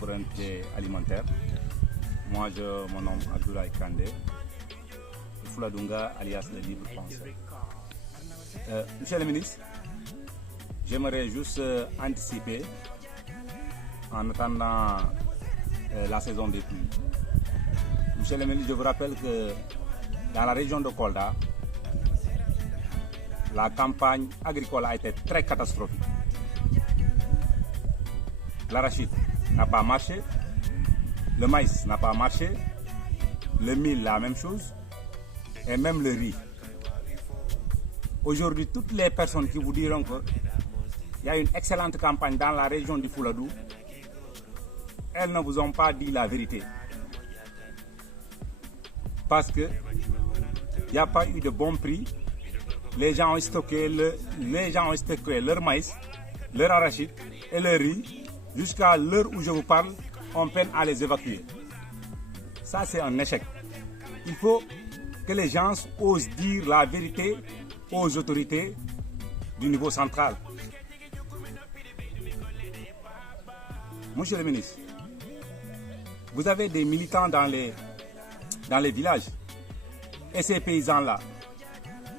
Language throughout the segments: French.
souveraineté alimentaire. Moi, je me nomme Abdoulaye Kandé, Fouladunga, alias le libre penseur. Monsieur le ministre, j'aimerais juste anticiper en attendant la saison des pluies. Monsieur le ministre, je vous rappelle que dans la région de Kolda, la campagne agricole a été très catastrophique. L'arachide n'a pas marché, le maïs n'a pas marché, le mil la même chose, et même le riz. Aujourd'hui, toutes les personnes qui vous diront qu'il y a une excellente campagne dans la région du Fouladou, elles ne vous ont pas dit la vérité. Parce qu'il n'y a pas eu de bon prix. Les gens ont stocké leur maïs, leur arachide et leur riz. Jusqu'à l'heure où je vous parle, on peine à les évacuer. Ça, c'est un échec. Il faut que les gens osent dire la vérité aux autorités du niveau central. Monsieur le ministre, vous avez des militants dans les villages. Et ces paysans-là,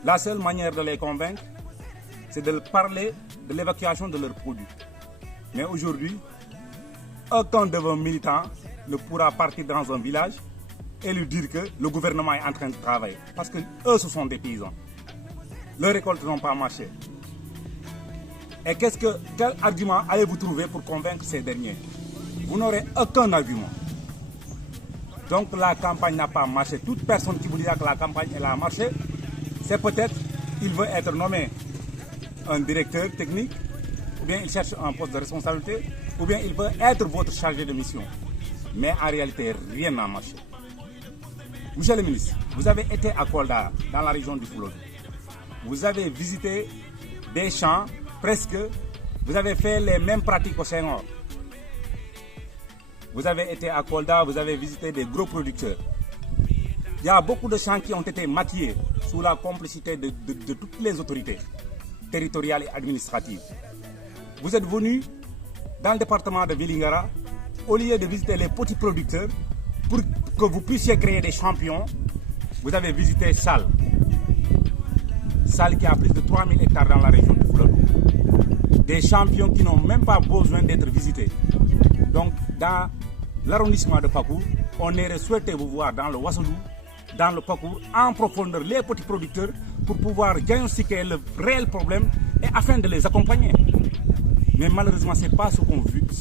la seule manière de les convaincre, c'est de parler de l'évacuation de leurs produits. Mais aujourd'hui, aucun de vos militants ne pourra partir dans un village et lui dire que le gouvernement est en train de travailler. Parce que eux, ce sont des paysans. Leurs récoltes n'ont pas marché. Et quel argument allez-vous trouver pour convaincre ces derniers? Vous n'aurez aucun argument. Donc la campagne n'a pas marché. Toute personne qui vous dira que la campagne elle a marché, c'est peut-être qu'il veut être nommé un directeur technique, ou bien il cherche un poste de responsabilité, ou bien il veut être votre chargé de mission. Mais en réalité, rien n'a marché. Monsieur le ministre, vous avez été à Kolda, dans la région du Fouladou. Vous avez visité des champs, presque, vous avez fait les mêmes pratiques au Senghor. Vous avez été à Kolda, vous avez visité des gros producteurs. Il y a beaucoup de champs qui ont été maquillés sous la complicité de toutes les autorités territoriales et administratives. Vous êtes venu dans le département de Vélingara, au lieu de visiter les petits producteurs, pour que vous puissiez créer des champions, vous avez visité Sal. Sal qui a plus de 3000 hectares dans la région du Fouladou. Des champions qui n'ont même pas besoin d'être visités. Donc, dans l'arrondissement de Pakour, on aurait souhaité vous voir dans le Wassoulou, dans le Pakour, en profondeur les petits producteurs pour pouvoir diagnostiquer le réel problème et afin de les accompagner. Mais malheureusement, ce n'est pas ce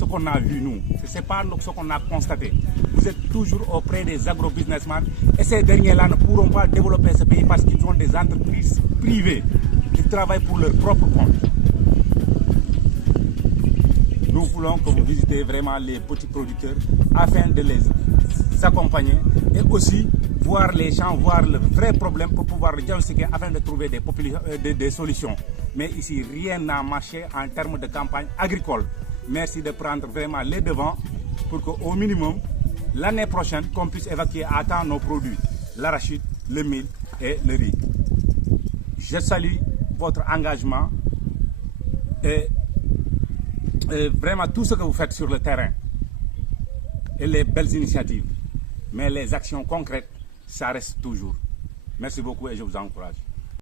qu'on a vu nous, ce n'est pas ce qu'on a constaté. Vous êtes toujours auprès des agro-businessmen et ces derniers-là ne pourront pas développer ce pays parce qu'ils ont des entreprises privées qui travaillent pour leur propre compte. Nous voulons que vous visitez vraiment les petits producteurs afin de les accompagner et aussi voir les champs, voir le vrai problème pour pouvoir le diagnostiquer afin de trouver des solutions. Mais ici, rien n'a marché en termes de campagne agricole. Merci de prendre vraiment les devants pour qu'au minimum, l'année prochaine, qu'on puisse évacuer à temps nos produits, l'arachide, le mil et le riz. Je salue votre engagement et vraiment tout ce que vous faites sur le terrain et les belles initiatives. Mais les actions concrètes, ça reste toujours. Merci beaucoup et je vous encourage.